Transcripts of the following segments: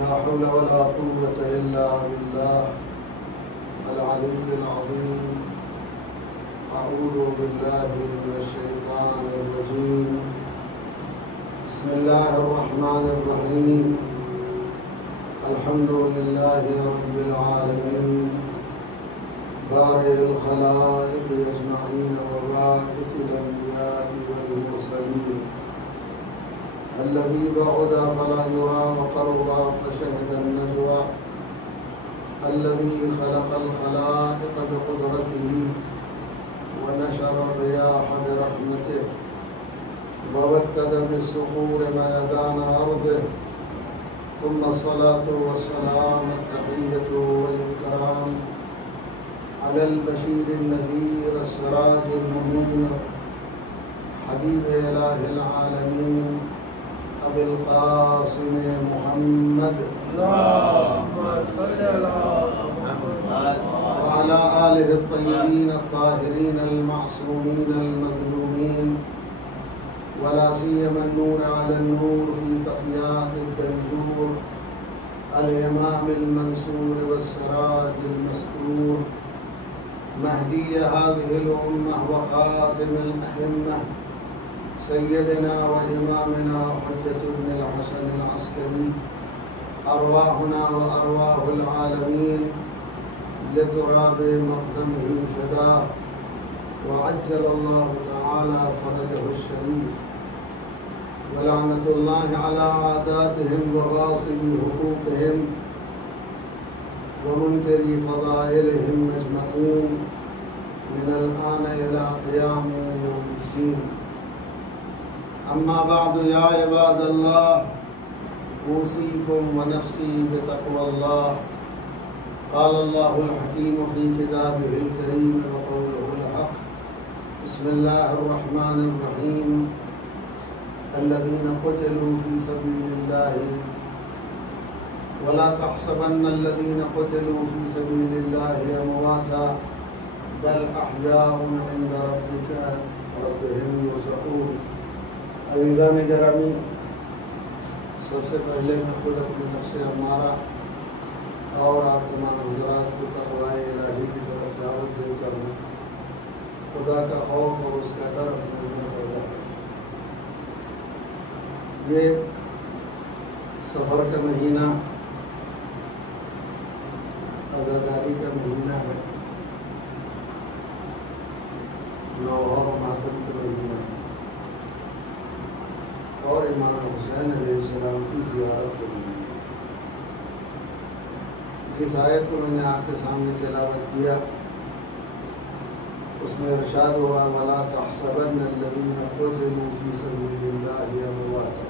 لا حول ولا قوة إلا بالله العلي العظيم. أعوذ بالله من الشيطان الرجيم. بسم الله الرحمن الرحيم. الحمد لله رب العالمين بارئ الخلائق أجمعين وباعث الأنبياء والمرسلين الذي بعد فلا يرى وقرب فشهد النجوى الذي خلق الخلائق بقدرته ونشر الرياح برحمته ووتد بالصخور ميدان أرضه ثم الصلاة والسلام التحية والإكرام على البشير النذير السراج المنير حبيب إله العالمين أبي القاسم محمد اللهم صل على محمد وعلى آله الطيبين الطاهرين المعصومين المظلومين ولا سيما النور على النور في تقياء الديجور الإمام المنصور والسراج المستور مهدي هذه الأمة وخاتم الأئمة سيدنا وإمامنا حجة بن الحسن العسكري أرواحنا وأرواح العالمين لتراب مقدمه فداء وعجل الله تعالى فرجه الشريف ولعنة الله على أعدائهم وغاصبي حقوقهم ومنكري فضائلهم أجمعين من الآن إلى قيام يوم الدين. أما بعد يا عباد الله أوصيكم ونفسي بتقوى الله. قال الله الحكيم في كتابه الكريم وقوله الحق. بسم الله الرحمن الرحيم. الذين قتلوا في سبيل الله ولا تحسبن الذين قتلوا في سبيل الله أمواتا بل أحياء عند ربهم يرزقون. عزیزان گرامی، سب سے پہلے میں خود اپنی نفس امارہ اور آپ تمام حضرات کو تقوی الہی کی طرف دعوت دیتا ہوں. خدا کا خوف اور اس کا ڈر اپنے اندر پیدا کریں. یہ سفر کا مہینہ عزاداری کا مہینہ ہے، نوحر و ماتم کا مہینہ ہے، اور امام حسین علیہ السلام کی زیارت کو مہینہ ہے. جس آیت کو میں نے آپ کے سامنے تلاوت کیا اس میں ارشاد ہوا وَلَا تَحْسَبَنَّ الَّذِينَ قُتِلُوا فِي سَبِيلِ اللَّهِ أَمْوَاتًا.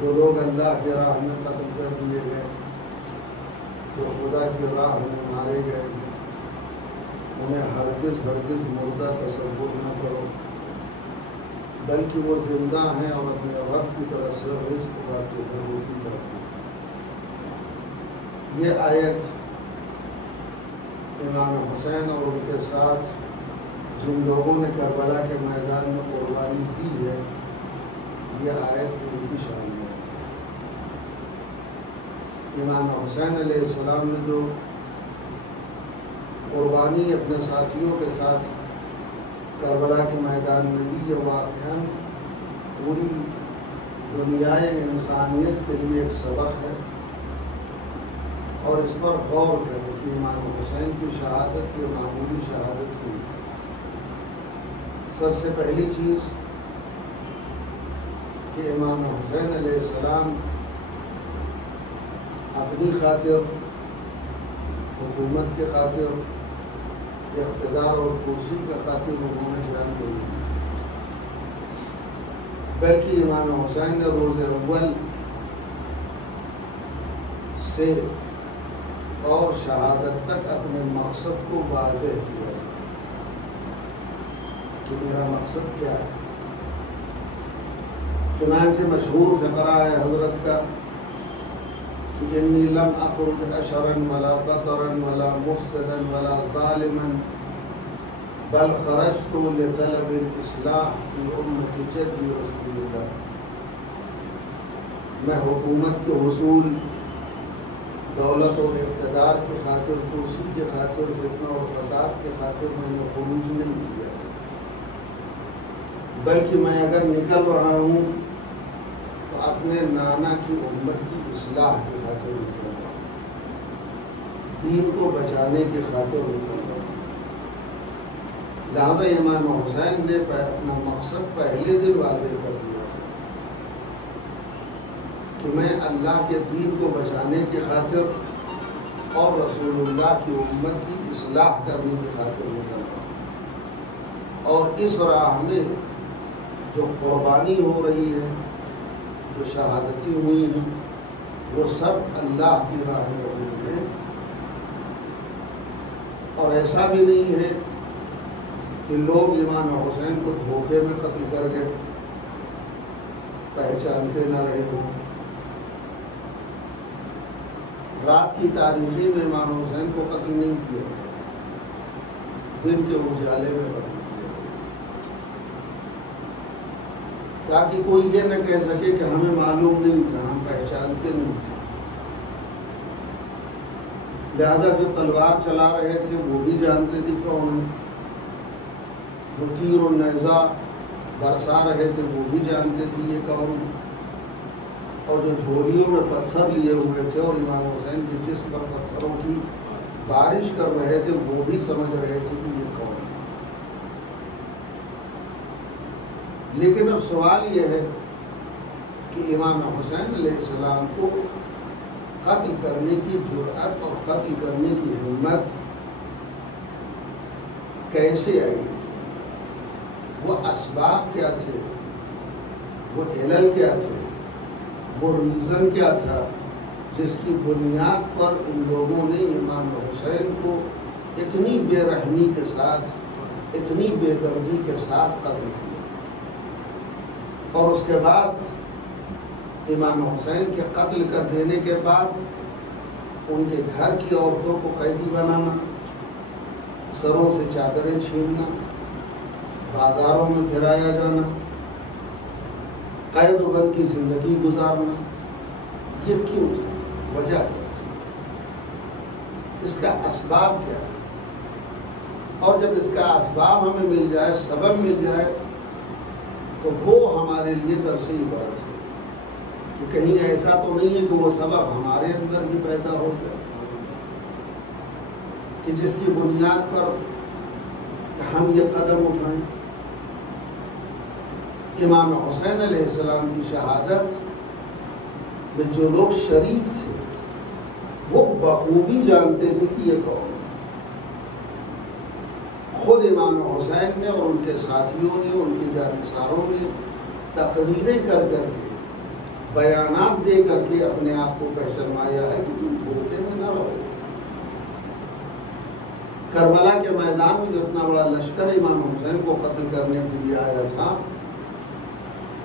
جو لوگ اللہ کی راہ میں قتل کر دیے گئے، جو خدا کی راہ میں مارے گئے، انہیں ہرگز مردہ تصور نہ کرو، بلکہ وہ زندہ ہیں اور اپنے رب کی طرف سے رزق پاتے ہیں، روزی پاتے ہیں. یہ آیت امام حسین اور ان کے ساتھ جن لوگوں نے کربلا کے میدان میں قربانی دی ہے، یہ آیت ان کی شان میں ہے. امام حسین علیہ السلام نے جو قربانی اپنے ساتھیوں کے ساتھ کربلا کے میدان میں دی، یہ واقعاً پوری دنیائے انسانیت کے لیے ایک سبق ہے. اور اس پر غور کریں کہ امام حسین کی شہادت یہ معمولی شہادت نہیں. سب سے پہلی چیز کہ امام حسین علیہ السلام اپنی خاطر، حکومت کے خاطر، اقتدار اور کرسی کے خاطر انہوں نے جان نہیں دی، بلکہ امام حسین نے روز اول سے اور شہادت تک اپنے مقصد کو واضح کیا کہ میرا مقصد کیا ہے. چنانچہ مشہور فقرہ ہے حضرت کا کہ انی لم اخرج اشرا ولا بطرا ولا مفسدا ولا ظالما بل خرجت لطلب الاصلاح فی امت جد رسول اللہ. میں حکومت کے حصول، دولت اور اقتدار کی خاطر، کرسی کی خاطر، فتنہ اور فساد کی خاطر میں نے خروج نہیں کیا، بلکہ میں اگر نکل رہا ہوں تو اپنے نانا کی امت کی اصلاح کی خاطر نکل رہا ہوں، دین کو بچانے کی خاطر نکل رہا ہوں۔ لہذا امام حسین نے اپنا مقصد پہلے دن واضح کر دیا تھا کہ میں اللہ کے دین کو بچانے کی خاطر اور رسول اللہ کی امت کی اصلاح کرنے کی خاطر نکل رہا ہوں، اور اس راہ میں جو قربانی ہو رہی ہے، جو شہادتیں ہوئی ہیں، وہ سب اللہ کی راہ میں ہوئی ہیں، اور ایسا بھی نہیں ہے کہ لوگ امام حسین کو دھوکے میں قتل کر گئے، پہچانتے نہ رہے ہوں۔ رات کی تاریخی میں امام حسین کو قتل نہیں کیا، دن کے اجالے میں قتل کیا، تاکہ کوئی یہ نہ کہہ سکے کہ ہمیں معلوم نہیں تھا، ہم پہچانتے نہیں تھے۔ لہذا جو تلوار چلا رہے تھے وہ بھی جانتے تھے کون ہے، جو تیر و نیزہ برسا رہے تھے وہ بھی جانتے تھے یہ کون ہے، اور جو جھولیوں میں پتھر لیے ہوئے تھے اور امام حسین کے جسم پر پتھروں کی بارش کر رہے تھے وہ بھی سمجھ رہے تھے کہ یہ کون ہے۔ لیکن اب سوال یہ ہے کہ امام حسین علیہ السلام کو قتل کرنے کی جرأت اور قتل کرنے کی ہمت کیسے آئی، وہ اسباب کیا تھے، وہ علل کیا تھے، وہ ریزن کیا تھا جس کی بنیاد پر ان لوگوں نے امام حسین کو اتنی بے رحمی کے ساتھ، اتنی بے دردی کے ساتھ قتل کیا، اور اس کے بعد امام حسین کے قتل کر دینے کے بعد ان کے گھر کی عورتوں کو قیدی بنانا، سروں سے چادریں چھیننا، بازاروں میں پھرایا جانا، قید و بند کی زندگی گزارنا، یہ کیوں تھا، وجہ کیا تھی، اس کا اسباب کیا ہے؟ اور جب اس کا اسباب ہمیں مل جائے، سبب مل جائے، تو وہ ہمارے لیے درس عبرت ہے کہ کہیں ایسا تو نہیں ہے کہ وہ سبب ہمارے اندر بھی پیدا ہو گیا کہ جس کی بنیاد پر ہم یہ قدم اٹھائیں۔ امام حسین علیہ السلام کی شہادت میں جو لوگ شریک تھے وہ بخوبی جانتے تھے کہ یہ کون ہے۔ خود امام حسین نے اور ان کے ساتھیوں نے، ان کے جانثاروں نے تقریریں کر کر کے، بیانات دے کر کے اپنے آپ کو پہچانوایا ہے کہ تم دھوکے میں نہ رہو۔ کربلا کے میدان میں جو اتنا بڑا لشکر امام حسین کو قتل کرنے کے لیے آیا تھا،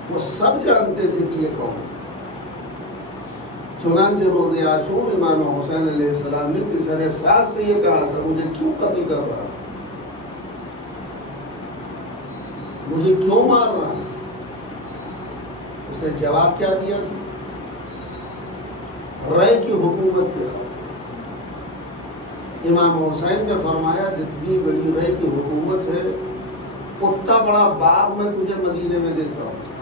وہ سب جانتے تھے کہ یہ کون ہے۔ چنانچہ روز عاشور امام حسین علیہ السلام نے کسی احساس سے یہ کہا تھا، مجھے کیوں قتل کر رہا، مجھے کیوں مار رہا؟ اس نے جواب کیا دیا تھا؟ رائے کی حکومت کے خاطر۔ امام حسین نے فرمایا جتنی بڑی رائے کی حکومت ہے اتنا بڑا باغ میں تجھے مدینے میں دیتا ہوں۔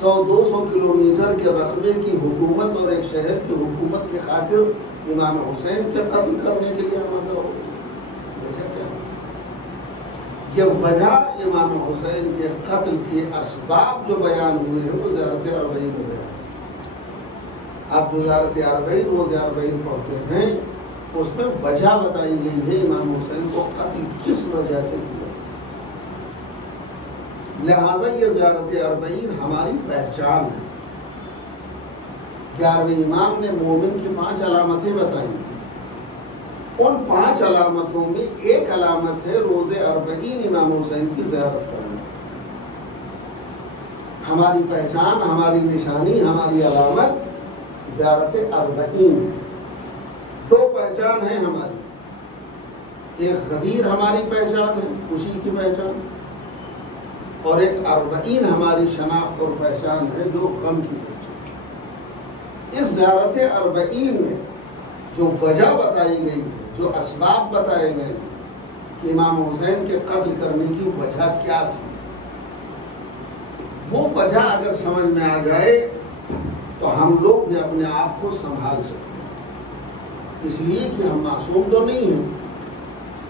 100-200 کلومیٹر کے رقبے کی حکومت اور ایک شہر کی حکومت کی خاطر امام حسین کے قتل کرنے کے لیے آمادہ ہو گئی۔ یہ وجہ امام حسین کے قتل کے اسباب جو بیان ہوئے ہیں وہ زیارت اربعین ہو گیا۔ آپ جو زیارت اربعین روز اربعین پڑھتے ہیں اس میں وجہ بتائی گئی ہے امام حسین کو قتل کس وجہ سے کیا۔ لہذا یہ زیارت اربعین ہماری پہچان ہے۔ 11ویں امام نے مومن کی 5 علامتیں بتائی، ان 5 علامتوں میں ایک علامت ہے روز اربعین امام حسین کی زیارت کرنا۔ ہماری پہچان، ہماری نشانی، ہماری علامت زیارت اربعین ہے۔ 2 پہچان ہیں ہماری، ایک غدیر ہماری پہچان ہے، خوشی کی پہچان، اور ایک 40 ہماری شناخت اور پہچان ہے جو غم کی وجہ۔ اس زیارت 40 میں جو وجہ بتائی گئی ہے، جو اسباب بتائے گئے ہیں کہ امام حسین کے قتل کرنے کی وجہ کیا تھی، وہ وجہ اگر سمجھ میں آ جائے تو ہم لوگ بھی اپنے آپ کو سنبھال سکتے ہیں، اس لیے کہ ہم معصوم تو نہیں ہیں،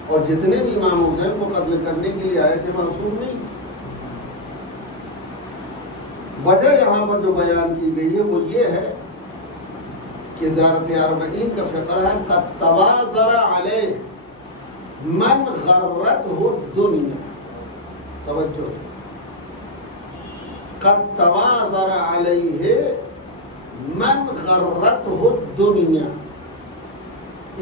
اور جتنے بھی امام حسین کو قتل کرنے کے لیے آئے تھے معصوم نہیں تھے۔ وجہ یہاں پر جو بیان کی گئی ہے وہ یہ ہے کہ زیارت 40 کا فقرہ ہے قد توازر علیہ من غرته الدنیا، توجہ، قد توازر علیہ من غرته الدنیا،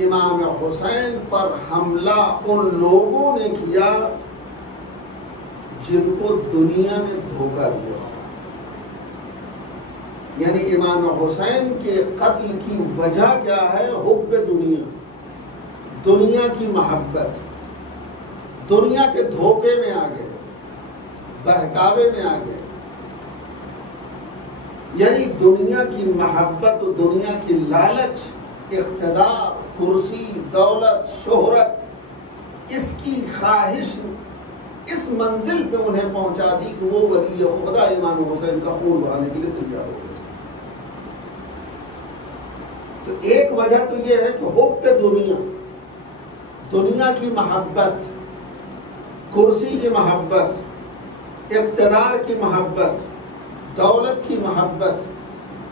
امام حسین پر حملہ ان لوگوں نے کیا جن کو دنیا نے دھوکہ دیا تھا۔ یعنی امام حسین کے قتل کی وجہ کیا ہے؟ حب دنیا، دنیا کی محبت، دنیا کے دھوکے میں آ گئے، بہکاوے میں آ گئے، یعنی دنیا کی محبت، دنیا کی لالچ، اقتدار، کرسی، دولت، شہرت، اس کی خواہش اس منزل پہ انہیں پہنچا دی کہ وہ ولی خدا امام حسین کا خون بہانے کے لیے تیار ہو گئے۔ تو ایک وجہ تو یہ ہے کہ حب دنیا، دنیا کی محبت، کرسی کی محبت، اقتدار کی محبت، دولت کی محبت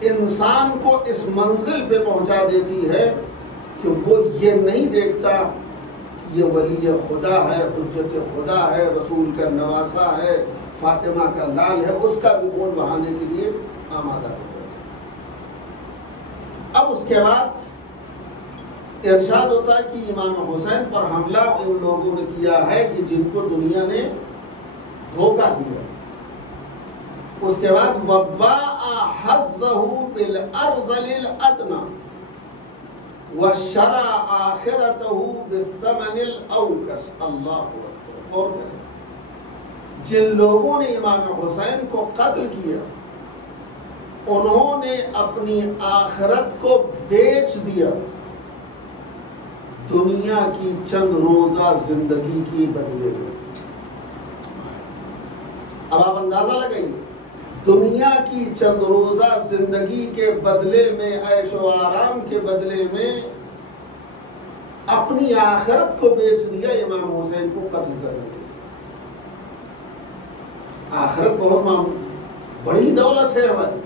انسان کو اس منزل پہ پہنچا دیتی ہے کہ وہ یہ نہیں دیکھتا کہ یہ ولی خدا ہے، حجت خدا ہے، رسول کا نواسا ہے، فاطمہ کا لال ہے، اس کا بھی خون بہانے کے لیے آمادہ ہو جاتا۔ اب اس کے بعد ارشاد ہوتا ہے کہ امام حسین پر حملہ ان لوگوں نے کیا ہے کہ جن کو دنیا نے دھوکہ دیا۔ اس کے بعد وَبَاءَ حَظَّهُ بِالْأَرْذَلِ الْأَدْنَى وَشَرَى آخِرَتَهُ بِالثَّمَنِ الْأَوْكَسِ۔ اللہ اکبر، اور کریں، جن لوگوں نے امام حسین کو قتل کیا انہوں نے اپنی آخرت کو بیچ دیا دنیا کی چند روزہ زندگی کی بدلے میں۔ اب آپ اندازہ لگائیے، دنیا کی چند روزہ زندگی کے بدلے میں، عیش و آرام کے بدلے میں اپنی آخرت کو بیچ دیا امام حسین کو قتل کرنے کے لیے۔ آخرت بہت بڑی دولت ہے ہماری۔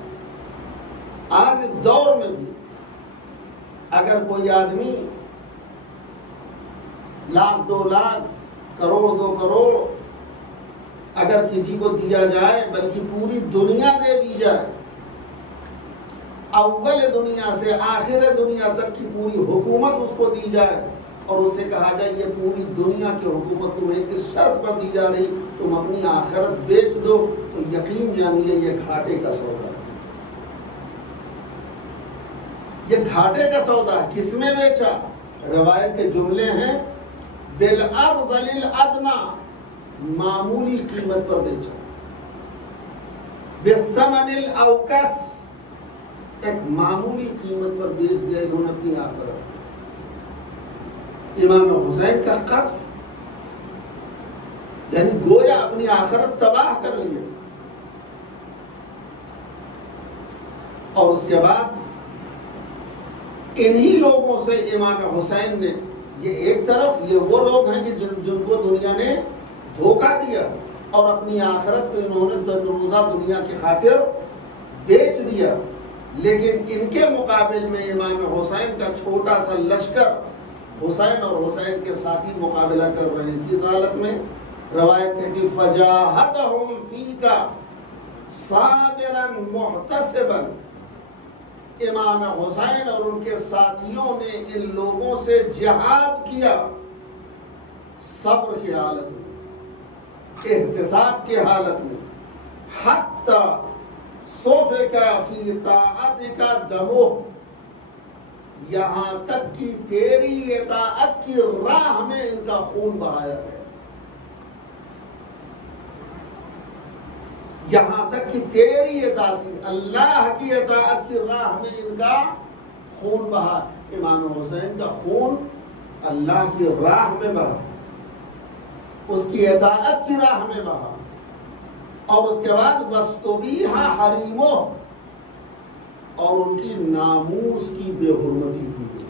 آج اس دور میں بھی اگر کوئی آدمی لاکھ، 2 لاکھ، کروڑ، 2 کروڑ اگر کسی کو دیا جائے، بلکہ پوری دنیا دے دی جائے، اول دنیا سے آخر دنیا تک کی پوری حکومت اس کو دی جائے، اور اس سے کہا جائے یہ پوری دنیا کی حکومت تمہیں اس شرط پر دی جا رہی تم اپنی آخرت بیچ دو، تو یقین جانیے یہ گھاٹے کا سودا ہے۔ یہ گھاٹے کا سودا ہے۔ کس میں بیچا؟ روایت کے جملے ہیں بالارذل الادنی، معمولی قیمت پر بیچا، بالثمن الاوکس، ایک معمولی قیمت پر بیچ دیا انہوں نے اپنی آخرت۔ امام حسین کا قتل یعنی گویا اپنی آخرت تباہ کر لیا۔ اور اس کے بعد انہی لوگوں سے امام حسین نے، یہ ایک طرف یہ وہ لوگ ہیں کہ جن کو دنیا نے دھوکہ دیا اور اپنی آخرت کو انہوں نے روزہ دنیا کی خاطر بیچ دیا، لیکن ان کے مقابل میں امام حسین کا چھوٹا سا لشکر، حسین اور حسین کے ساتھی مقابلہ کر رہے ہیں۔ کس حالت میں؟ روایت کہتی فَجَاهَدَهُمْ فِيكَ صَابِرًا مُحْتَسِبًا، امام حسین اور ان کے ساتھیوں نے ان لوگوں سے جہاد کیا صبر کی حالت میں، احتساب کی حالت میں، حتی صُفِكَ فِي طَاعَتِكَ دَمُهُ، یہاں تک کہ تیری اطاعت کی راہ میں ان کا خون بہایا گیا۔ یہاں تک کہ تیری اطاعت، اللہ کی اطاعت کی راہ میں ان کا خون بہا۔ امام حسین کا خون اللہ کی راہ میں بہا، اس کی اطاعت کی راہ میں بہا، اور اس کے بعد وَاسْتُبِيحَ حَرِيمُهُ، اور ان کی ناموس کی بے حرمتی کی گئی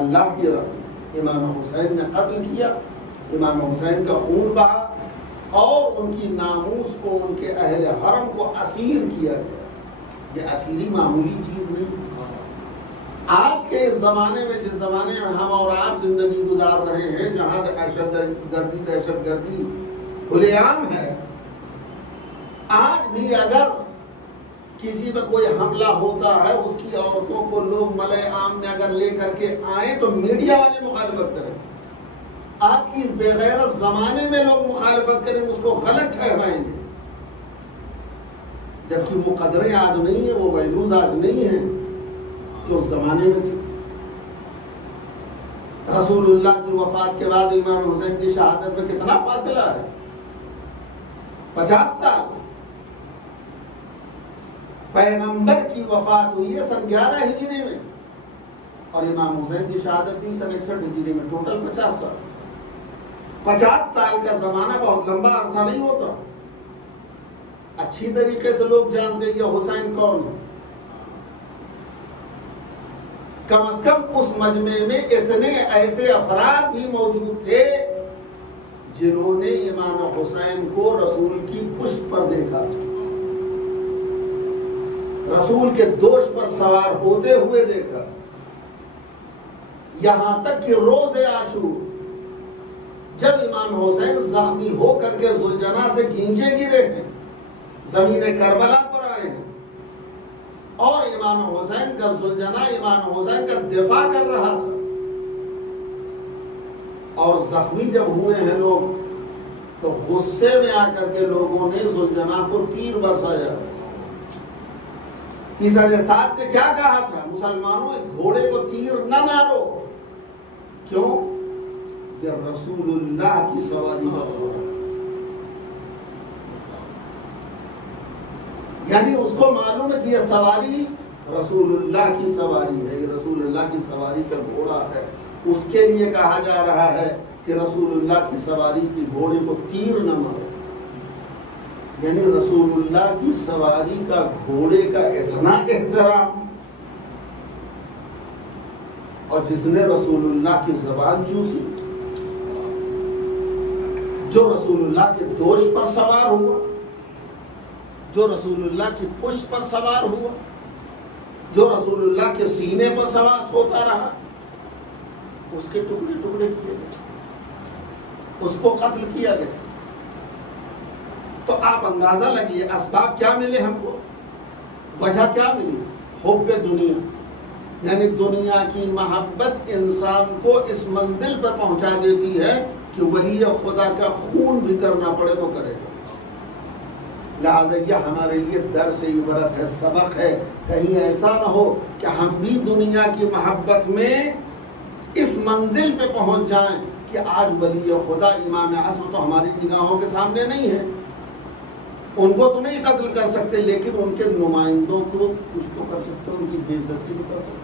اللہ کی راہ میں۔ امام حسین نے قتل کیا، امام حسین کا خون بہا، اور ان کی ناموس کو، ان کے اہل حرم کو اسیر کیا گیا۔ یہ اسیری معمولی چیز نہیں۔ آج کے اس زمانے میں، جس زمانے میں ہم اور آپ زندگی گزار رہے ہیں، جہاں دہشت گردی کھلے عام ہے، آج بھی اگر کسی پہ کوئی حملہ ہوتا ہے، اس کی عورتوں کو لوگ ملئے عام میں اگر لے کر کے آئیں تو میڈیا والے مخالفت کریں۔ آج کی اس بے غیرت زمانے میں لوگ مخالفت کریں، اس کو غلط ٹھہرائیں گے، جبکہ وہ قدریں آج نہیں ہیں، وہ ویلوز آج نہیں ہیں جو اس زمانے میں تھی۔ رسول اللہ کی وفات کے بعد امام حسین کی شہادت میں کتنا فاصلہ ہے؟ 50 سال۔ پیغمبر کی وفات ہوئی ہے سن 11 ہجری میں، اور امام حسین کی شہادت ہوئی سن 61 ہجری میں، ٹوٹل 50 سال۔ 50 سال کا زمانہ بہت لمبا عرصہ نہیں ہوتا۔ اچھی طریقے سے لوگ جانتے ہیں یہ حسین کون ہے۔ کم از کم اس مجمع میں اتنے ایسے افراد بھی موجود تھے جنہوں نے امام حسین کو رسول کی پشت پر دیکھا، رسول کے دوش پر سوار ہوتے ہوئے دیکھا، یہاں تک کہ روز عاشور جب امام حسین زخمی ہو کر کے ذوالجناح سے گھینچے گرے ہیں، زمین کربلا پر آئے ہیں، اور امام حسین کا ذوالجناح امام حسین کا دفاع کر رہا تھا، اور زخمی جب ہوئے ہیں لوگ تو غصے میں آ کر کے لوگوں نے ذوالجناح کو تیر برسایا۔ تیسرے ساتھ نے کیا کہا تھا؟ مسلمانوں اس گھوڑے کو تیر نہ مارو۔ کیوں؟ یہ رسول اللہ کی سواری کا گھوڑا، یعنی اس کو معلوم ہے کہ یہ سواری رسول اللہ کی سواری ہے، یہ رسول اللہ کی سواری کا گھوڑا ہے۔ اس کے لیے کہا جا رہا ہے کہ رسول اللہ کی سواری کی گھوڑے کو تیر نہ مارو، یعنی رسول اللہ کی سواری کا گھوڑے کا اتنا احترام، اور جس نے رسول اللہ کی زبان چوسی، جو رسول اللہ کے دوش پر سوار ہوا، جو رسول اللہ کی پشت پر سوار ہوا، جو رسول اللہ کے سینے پر سوار سوتا رہا، اس کے ٹکڑے ٹکڑے کیے گئے، اس کو قتل کیا گیا۔ تو آپ اندازہ لگیے اسباب کیا ملے ہم کو، وجہ کیا ملی؟ حب دنیا، یعنی دنیا کی محبت انسان کو اس منزل پر پہنچا دیتی ہے کہ وہی خدا کا خون بھی کرنا پڑے تو کرے گا۔ لہذا یہ ہمارے لیے درس عبرت ہے، سبق ہے، کہیں ایسا نہ ہو کہ ہم بھی دنیا کی محبت میں اس منزل پہ پہنچ جائیں کہ آج ولی خدا امام عصر تو ہماری نگاہوں کے سامنے نہیں ہے، ان کو تو نہیں قتل کر سکتے، لیکن ان کے نمائندوں کو کچھ تو کر سکتے ہیں، ان کی بے عزتی بھی کر سکتے ہیں۔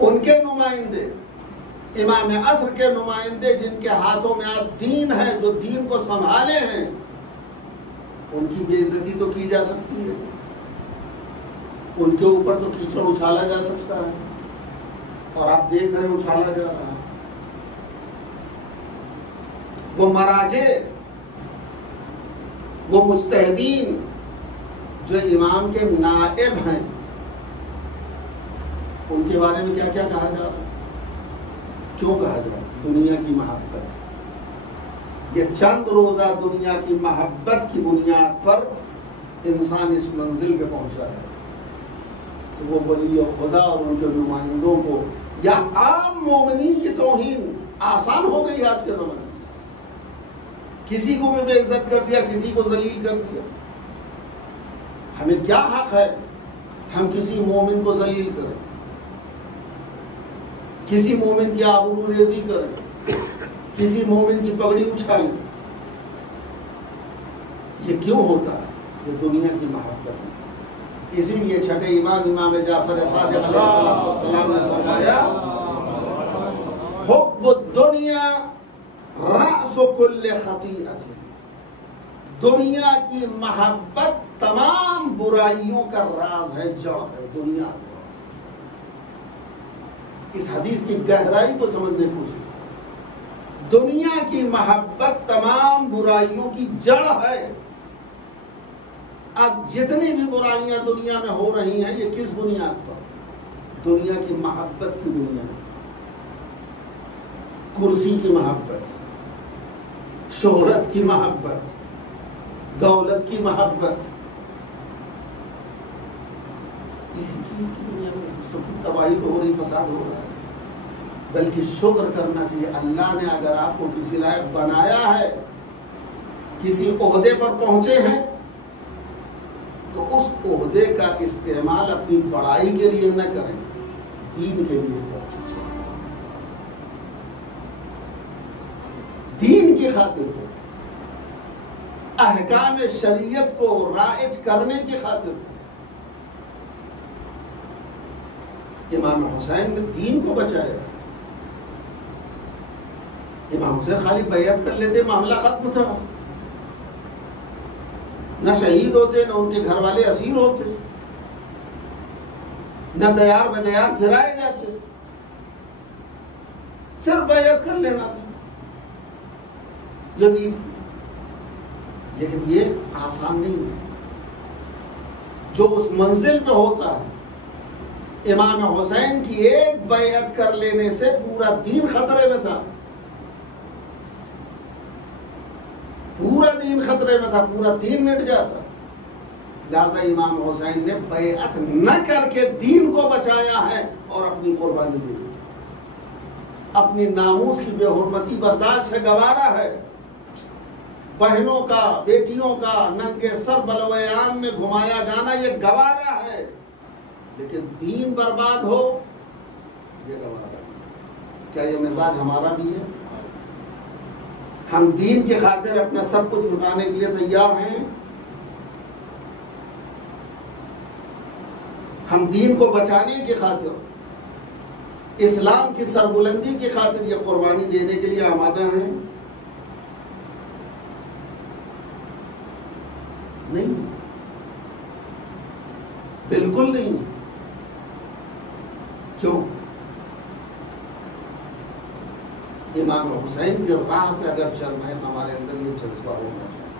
ان کے نمائندے، امام عصر کے نمائندے جن کے ہاتھوں میں آج دین ہے، جو دین کو سنبھالے ہیں، ان کی بے عزتی تو کی جا سکتی ہے، ان کے اوپر تو کیچڑ اچھالا جا سکتا ہے، اور آپ دیکھ رہے ہیں اچھالا جا رہا ہے۔ وہ مراجع، وہ مجتہدین جو امام کے نائب ہیں، ان کے بارے میں کیا کیا کہا جا رہا ہے؟ کیوں کہا جا رہا ہے؟ دنیا کی محبت، یہ چند روزہ دنیا کی محبت کی بنیاد پر انسان اس منزل پہ پہنچا ہے کہ وہ ولی خدا اور ان کے نمائندوں کو یا عام مومنین کی توہین آسان ہو گئی آج کے زمانے میں، کسی کو بھی بے عزت کر دیا، کسی کو ذلیل کر دیا۔ ہمیں کیا حق ہے ہم کسی مومن کو ذلیل کریں، کسی مومن کی آبرو ریزی کریں، کسی مومن کی پگڑی اچھالیں؟ یہ کیوں ہوتا ہے؟ یہ دنیا کی محبت میں. اسی لیے چھٹے امام جعفر صادق علیہ السلام نے فرمایا حب الدنیا رأس کل خطیئت. دنیا کی محبت تمام برائیوں کا راز ہے، جڑ ہے دنیا میں. اس حدیث کی گہرائی کو سمجھنے کی کوشش. دنیا کی محبت تمام برائیوں کی جڑ ہے. اب جتنی بھی برائیاں دنیا میں ہو رہی ہیں یہ کس بنیاد پر؟ دنیا کی محبت کی بنیاد. کرسی کی محبت، شہرت کی محبت، دولت کی محبت، کسی چیز کی بنیاد میں سب تباہی تو ہو رہی، فساد ہو رہا ہے. بلکہ شکر کرنا چاہیے اللہ نے اگر آپ کو کسی لائق بنایا ہے، کسی عہدے پر پہنچے ہیں، تو اس عہدے کا استعمال اپنی بڑائی کے لیے نہ کریں، دین کے لیے کریں. دین کی خاطر کو، احکام شریعت کو رائج کرنے کی خاطر. امام حسین نے دین کو بچایا. امام حسین خالی بیعت کر لیتے معاملہ ختم تھا. نہ شہید ہوتے، نہ ان کے گھر والے اسیر ہوتے، نہ دیار بدیار پھرائے جاتے. صرف بیعت کر لینا تھا یزید کی. لیکن یہ آسان نہیں ہے. جو اس منزل پہ ہوتا ہے، امام حسین کی ایک بیعت کر لینے سے پورا دین خطرے میں تھا. پورا دین خطرے میں تھا، پورا دین مٹ جاتا. لہذا امام حسین نے بیعت نہ کر کے دین کو بچایا ہے اور اپنی قربانی دی. اپنی ناموس کی بے حرمتی برداشت سے گوارا ہے. بہنوں کا، بیٹیوں کا ننگے سر بلوے عام میں گھمایا جانا یہ گوارا ہے. لیکن دین برباد ہو یہ گوارا. کیا یہ مزاج ہمارا بھی ہے؟ ہم دین کی خاطر اپنا سب کچھ لٹانے کے لیے تیار ہیں؟ ہم دین کو بچانے کی خاطر، اسلام کی سربلندی کی خاطر یہ قربانی دینے کے لیے آمادہ ہیں؟ نہیں، بالکل نہیں. کیوں؟ امام حسین کی راہ پہ اگر چلنا ہے تو ہمارے اندر یہ جذبہ ہونا چاہیے،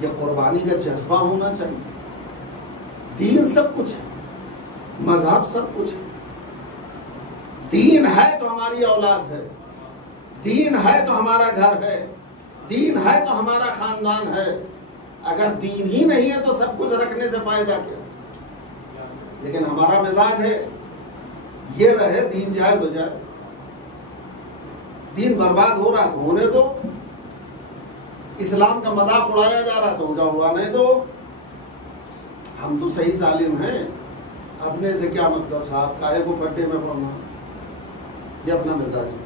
یہ قربانی کا جذبہ ہونا چاہیے. دین سب کچھ ہے، مذہب سب کچھ ہے. دین ہے تو ہماری اولاد ہے، دین ہے تو ہمارا گھر ہے، دین ہے تو ہمارا خاندان ہے. اگر دین ہی نہیں ہے تو سب کچھ رکھنے سے فائدہ کیا؟ لیکن ہمارا مزاج ہے یہ رہے، دین جائے تو جائے. دین برباد ہو رہا تو ہونے دو. اسلام کا مذاق اڑایا جا رہا تو اڑانے دو. ہم تو صحیح ظالم ہیں. اپنے سے کیا مطلب صاحب، کاہے کو پھڈے میں پڑنا؟ یہ اپنا مزاج ہے.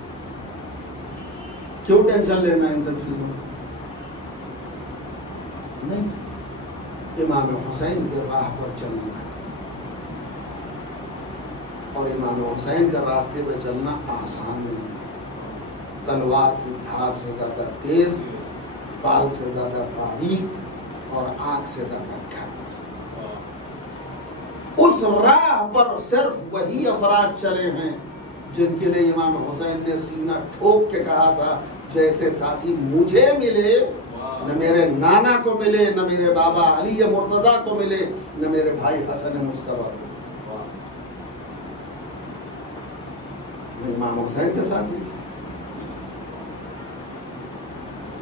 کیوں ٹینشن لینا ان سب چیزوں میں؟ نہیں، امام حسین کے راہ پر چلنا ہے. اور امام حسین کے راستے پہ چلنا آسان نہیں ہے. تلوار کی دھار سے زیادہ تیز، بال سے زیادہ باریک اور آنکھ سے زیادہ گہرا. اس راہ پر صرف وہی افراد چلے ہیں جن کے لیے امام حسین نے سینہ ٹھوک کے کہا تھا جیسے ساتھی مجھے ملے نہ میرے نانا کو ملے، نہ میرے بابا علی مرتضیٰ کو ملے، نہ میرے بھائی حسن مصطفیٰ کو. امام حسین کے ساتھی تھے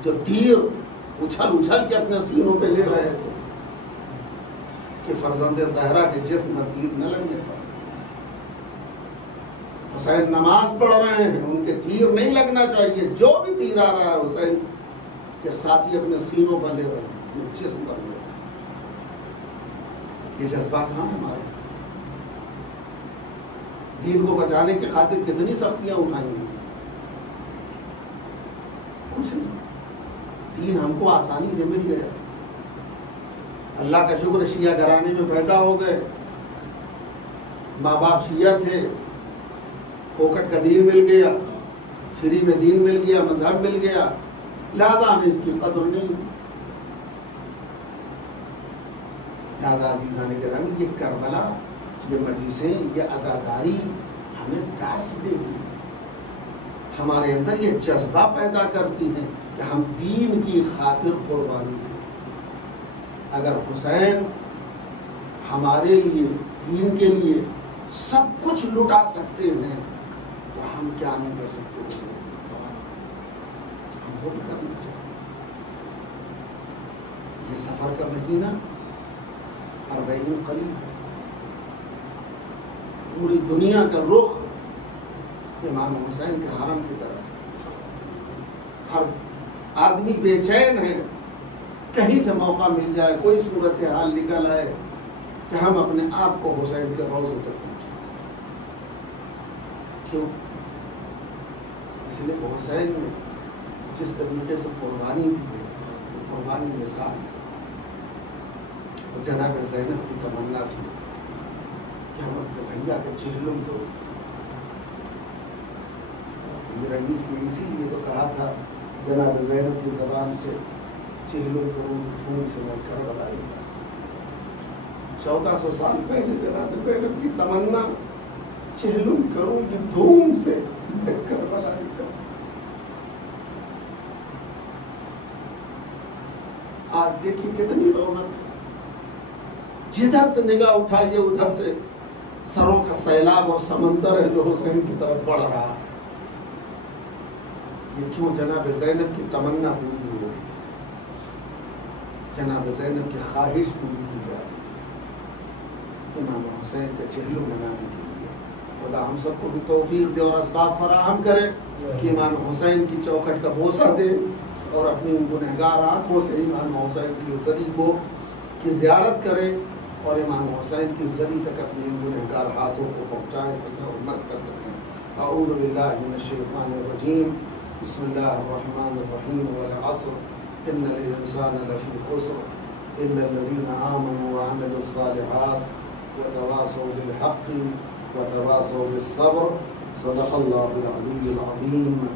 جو تیر اچھل اچھل کے اپنے سینوں پہ لے رہے تھے کہ فرزند زہرا کے جسم پر تیر نہ لگنے پائے. حسین نماز پڑھ رہے ہیں، ان کے تیر نہیں لگنا چاہیے. جو بھی تیر آ رہا ہے حسین کے ساتھی اپنے سینوں پر لے رہے ہیں، اپنے جسم پر لے رہے ہیں. یہ جذبہ کہاں ہے ہمارے؟ دین کو بچانے کی خاطر کتنی سختیاں اٹھائی ہیں، کچھ نہیں. دین ہم کو آسانی سے مل گیا. اللہ کا شکر شیعہ گھرانے میں پیدا ہو گئے، ماں باپ شیعہ تھے، پھوکٹ کا دین مل گیا، فری میں دین مل گیا، مذہب مل گیا، لہذا ہمیں اس کی قدر نہیں. لہذا عزیزان کرام یہ کربلا، یہ مجلسیں، یہ عزاداری ہمیں درس دیتی ہیں، ہمارے اندر یہ جذبہ پیدا کرتی ہیں کہ ہم دین کی خاطر قربانی دیں. اگر حسین ہمارے لیے، دین کے لیے سب کچھ لٹا سکتے ہیں تو ہم کیا نہیں کر سکتے؟ ہم وہ بھی کرنا چاہیے. یہ سفر کا مہینہ 40 قریب ہے. پوری دنیا کا رخ امام حسین کے حرم کی طرف. ہر آدمی بے چین ہے، کہیں سے موقع مل جائے، کوئی صورتحال نکل آئے کہ ہم اپنے آپ کو حسین کے روضے تک پہنچے. کیوں؟ اس لیے حسین نے جس طریقے سے قربانی دی ہے وہ قربانی مثال ہے. جناب زینب کی تمنا تھی کہ ہم اپنے بھیا کے چہلم کو، یہ رئیس نے اسی لیے تو کہا تھا جناب زینب کی زبان سے چہلم کروں گی دھوم سے میں کربلا آئی. 1400 سال پہلے جناب زینب کی تمنا چہلم کروں گی دھوم سے میں کربلا آئی. آج دیکھیے کتنی رونق، جدھر سے نگاہ اٹھائیے ادھر سے سروں کا سیلاب اور سمندر ہے جو حسین کی طرف بڑھ رہا ہے. یہ کیوں؟ جناب زینب کی تمنا پوری ہو رہی ہے، جناب زینب کی خواہش پوری کی جا رہی ہے امام حسین کے چہلم منانے کے لیے. خدا ہم سب کو بھی توفیق دے اور اسباب فراہم کرے کہ امام حسین کی چوکھٹ کا بوسہ دے اور اپنی ان گنہگار آنکھوں سے امام حسین کی زری کو کی زیارت کرے اور امام حسین کی زری تک اپنے ان گنہگار ہاتھوں کو پہنچائے اور مس کر سکیں. اعوذ باللہ من الشیطان الرجیم، بسم اللہ الرحمن الرحیم. والعصر ان الانسان لفی خسر الا الذین آمنوا وعملوا الصالحات وتواصوا بالحق وتواصوا بالصبر. صدق اللہ العلی العظیم.